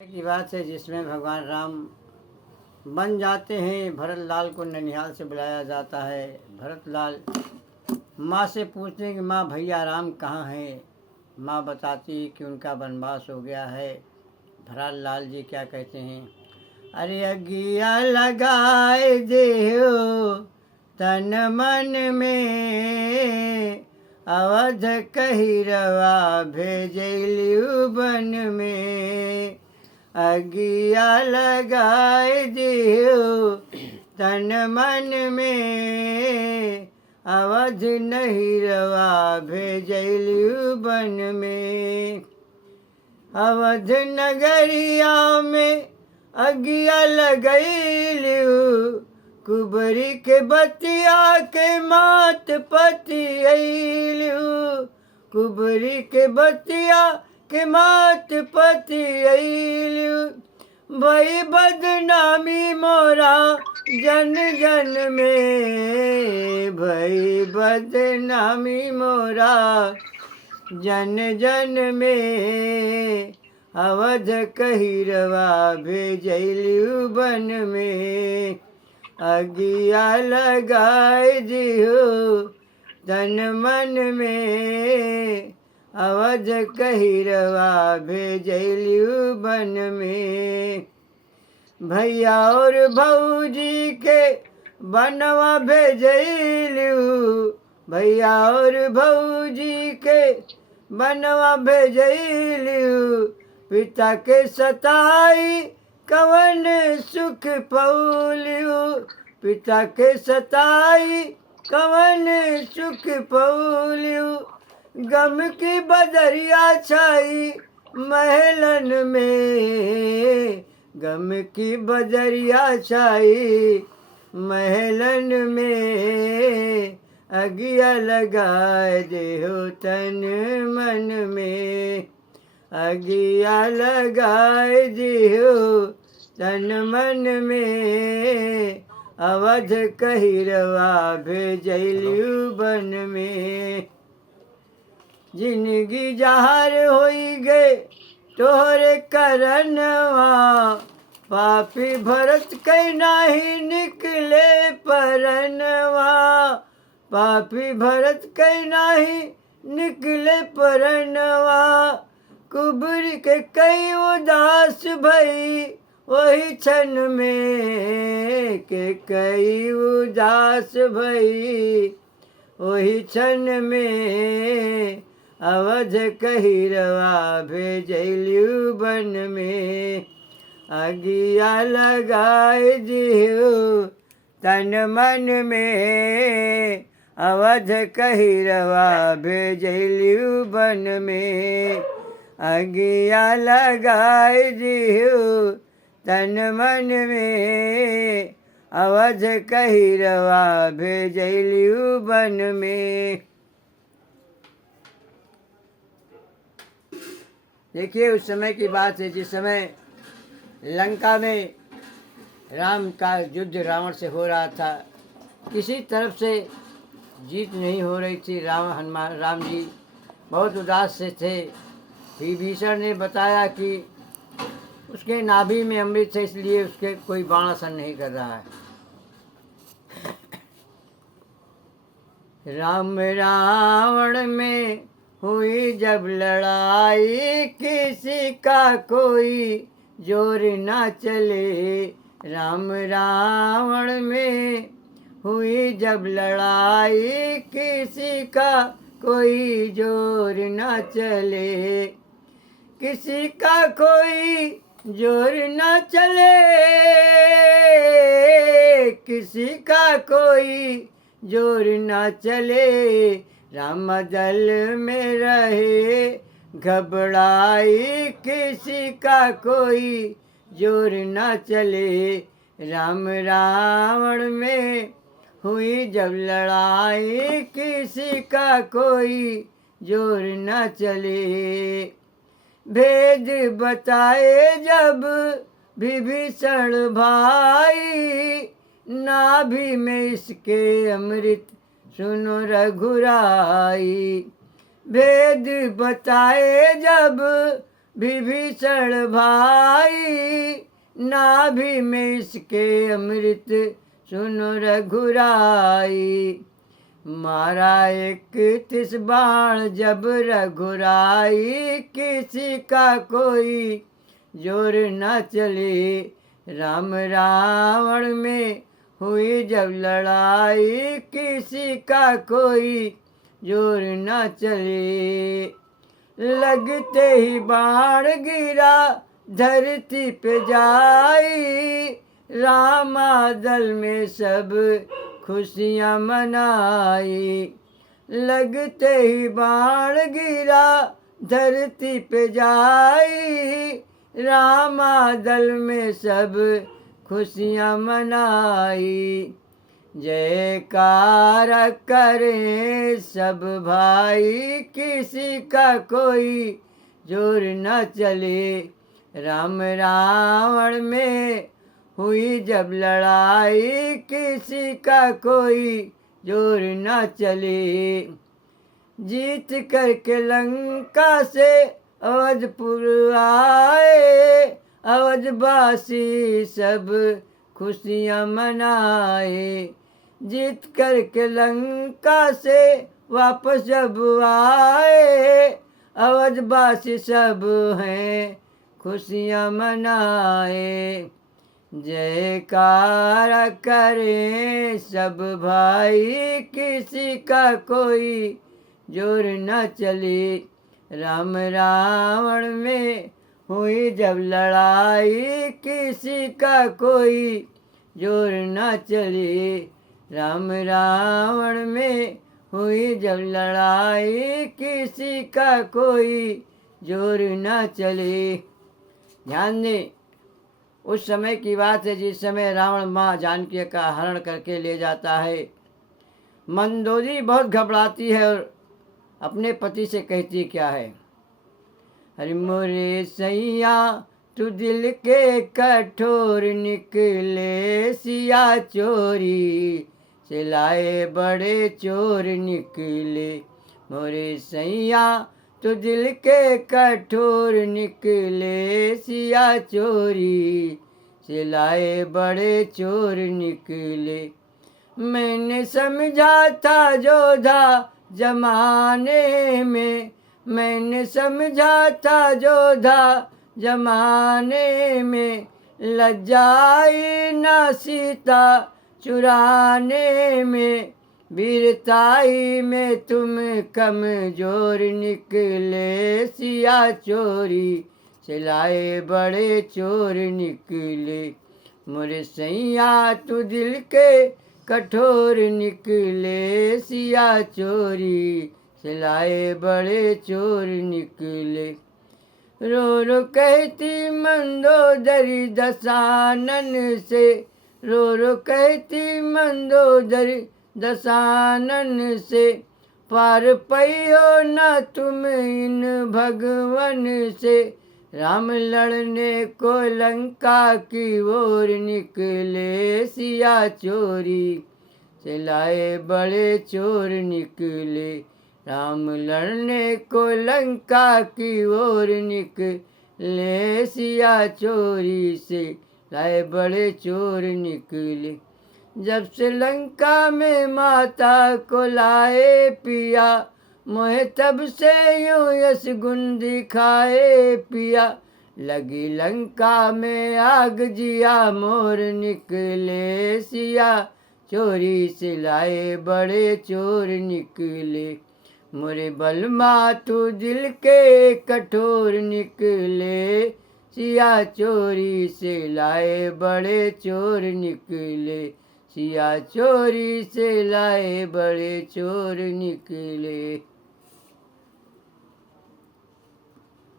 की बात है जिसमें भगवान राम बन जाते हैं। भरत लाल को ननिहाल से बुलाया जाता है। भरत लाल माँ से पूछते हैं कि माँ भैया राम कहाँ हैं। माँ बताती कि उनका वनवास हो गया है। भरत लाल जी क्या कहते हैं, अरे अगिया लगाए देहो तन मन में, अवध कहिरवा भेजलियू बन में। अगिया लगाए दियो तन मन में, अवध नहिरवा भेजलियू बन में। अवध नगरिया में अगिया लगैलियू, कुबरी के बतिया के मात पति अइलियू। कुबरी के बतिया के मात पति अइलियू, भई बदनामी मोरा जन जन में। भई बदनामी मोरा जन जन में, अवध कहिरवा भेजलियू बन में। अगिया लगाए दियो तन मन में, अवध कहिरवा भेजलियू बन में। भैया और भौजी के बनवा भेजलियू, भैया और भौजी के बनवा भेजलियू। पिता के सताई कवन सुख पौलियू, पिता के सताई कवन सुख पौलियू। गम की बदरिया छाई महलन में, गम की बदरिया छाई महलन में। अगिया लगाए देहो तन मन में, अगिया लगाए दियो तन मन में। अवध कहिरवा भेजलियू बन में। जिंदगी जहर होई गए तोहरे करनवा, पापी भरत कहीं नाही निकले परनवा। पापी भरत कहीं नाही निकले परनवा, कुबरी के कई उदास भई वही क्षण में। के कई उदास भई वही क्षण में, अवध कहिरवा भेजलियू बन में। अगिया लगाए दियो तन मन में, अवध कहिरवा भेजलियू बन में। अगिया लगाए दियो तन मन में, अवध कहिरवा भेजलियू बन में। देखिए उस समय की बात है जिस समय लंका में राम का युद्ध रावण से हो रहा था। किसी तरफ से जीत नहीं हो रही थी। राम जी बहुत उदास से थे। विभीषण ने बताया कि उसके नाभि में अमृत है, इसलिए उसके कोई बाण असर नहीं कर रहा है। राम रावण में हुई जब लड़ाई, किसी का कोई जोर ना चले। राम रावण में हुई जब लड़ाई, किसी का कोई जोर ना चले। किसी का कोई जोर ना चले, किसी का कोई जोर ना चले। राम दल में रहे घबराई, किसी का कोई जोर ना चले। राम रावण में हुई जब लड़ाई, किसी का कोई जोर ना चले। भेद बताए जब विभीषण भाई, नाभि में इसके अमृत सुनो रघुराई। भेद बताए जब विभीषण भाई, नाभि में इसके अमृत सुनो रघुराई। मारा 31 बाण जब रघुराई, किसी का कोई जोर न चले। राम रावण में हुई जब लड़ाई, किसी का कोई जोर न चले। लगते ही बाण गिरा धरती पे जाई, रामादल में सब खुशियाँ मनाई। लगते ही बाण गिरा धरती पे जाई, रामादल में सब खुशियाँ मनाई। जयकार करें सब भाई, किसी का कोई जोर न चले। राम रावण में हुई जब लड़ाई, किसी का कोई जोर न चले। जीत करके लंका से अवधपुर आए, अवधवासी सब खुशियाँ मनाए। जीत करके लंका से वापस जब आए, अवधवासी सब हैं खुशियाँ मनाए। जयकार करें सब भाई, किसी का कोई जोर न चले। राम रावण में हुई जब लड़ाई, किसी का कोई जोर न चले। राम रावण में हुई जब लड़ाई, किसी का कोई जोर न चले। ध्यान दें, उस समय की बात है जिस समय रावण माँ जानकी का हरण करके ले जाता है। मंदोदरी बहुत घबराती है और अपने पति से कहती क्या है, अरे मोरे सैया तू दिल के कठोर निकले, सिया चोरी से लाए बड़े चोर निकले। मोरे सैया तो दिल के कठोर निकले, सिया चोरी से लाए बड़े चोर निकले। मैंने समझा था जोधा जमाने में, मैंने समझा था जोधा जमाने में, लज्जाई न सीता चुराने में। वीरताई में तुम कमजोर निकले, सिया चोरी से लाए बड़े चोर निकले। मोरे सैया तू दिल के कठोर निकले, सिया चोरी से लाए बड़े चोर निकले। रो रो कहती मंदोदरी दसानन से, रो रो कहती मंदोदरी दसानन से, पार पैयो न तुम इन भगवन से। राम लड़ने को लंका की ओर निकले, सिया चोरी से लाए बड़े चोर निकले। राम लड़ने को लंका की ओर निकले, सिया चोरी से लाए बड़े चोर निकले। जब से लंका में माता को लाए पिया, मोहे तब से यूं यश गुण दिखाए पिया। लगी लंका में आग जिया मोर निकले, सिया चोरी से लाए बड़े चोर निकले। मोरे बलमा तू दिल के कठोर निकले, सिया चोरी से लाए बड़े चोर निकले। सिया चोरी से लाए बड़े चोर निकले।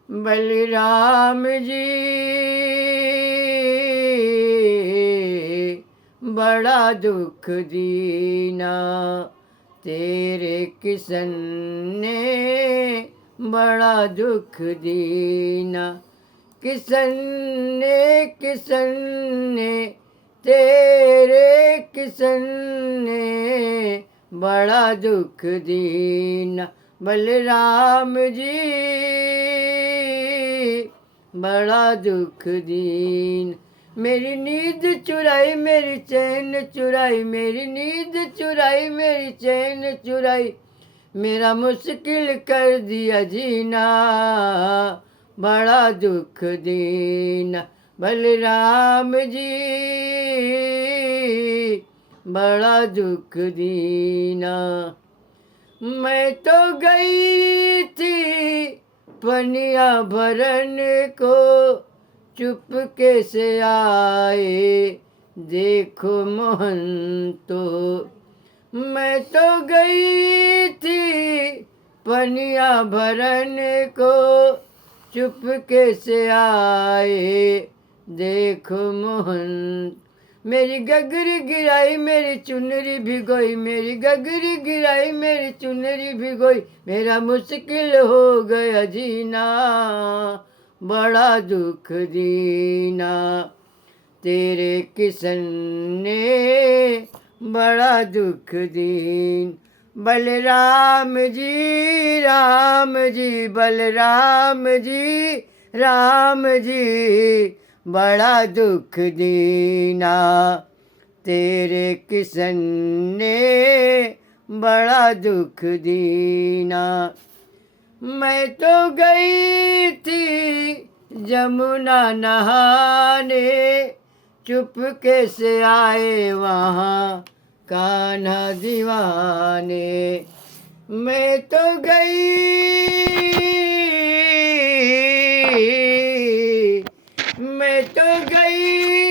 बलराम जी बड़ा दुख दीना, तेरे किसन ने बड़ा दुख दीना। किसन ने तेरे किसन ने बड़ा दुख दीना। बलराम जी बड़ा दुख दीन। मेरी नींद चुराई मेरी चैन चुराई, मेरी नींद चुराई मेरी चैन चुराई, मेरा मुश्किल कर दिया जीना, बड़ा दुख दीना। बलराम जी बड़ा दुख दीना। मैं तो गई थी पनिया भरन को, चुपके से आए देखो मोहन तो। मैं तो गई थी पनिया भरन को, चुपके से आए देखो मोहन। मेरी गगरी गिराई मेरी चुनरी भिगोई, मेरी गगरी गिराई मेरी चुनरी भिगोई, मेरा मुश्किल हो गया जीना, बड़ा दुख दीना। तेरे किसन ने बड़ा दुख दीन। बलराम जी राम जी, बलराम जी राम जी, बड़ा दुख दीना। तेरे किसन ने बड़ा दुख दीना। मैं तो गई थी जमुना नहाने, चुपके से आए वहाँ कान्हा दीवाने। मैं तो गई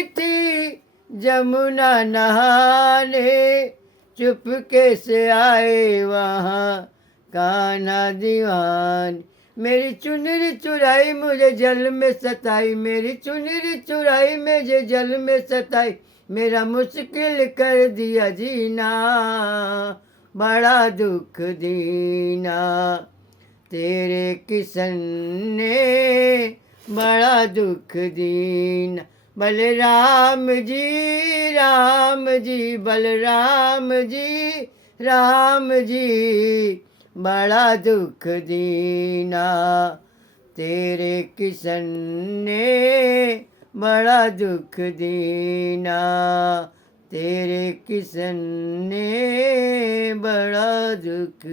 थी जमुना नहाने, चुपके से आए वहाँ कान्हा दीवान। मेरी चुनरी चुराई मुझे जल में सताई, मेरी चुनरी चुराई मुझे जल में सताई, मेरा मुश्किल कर दिया जीना, बड़ा दुख दीना। तेरे किसन ने बड़ा दुख दीना। बलराम जी राम जी, बलराम जी राम जी, बड़ा दुख दीना। तेरे किसन ने बड़ा दुख दीना, तेरे किसन ने बड़ा दुख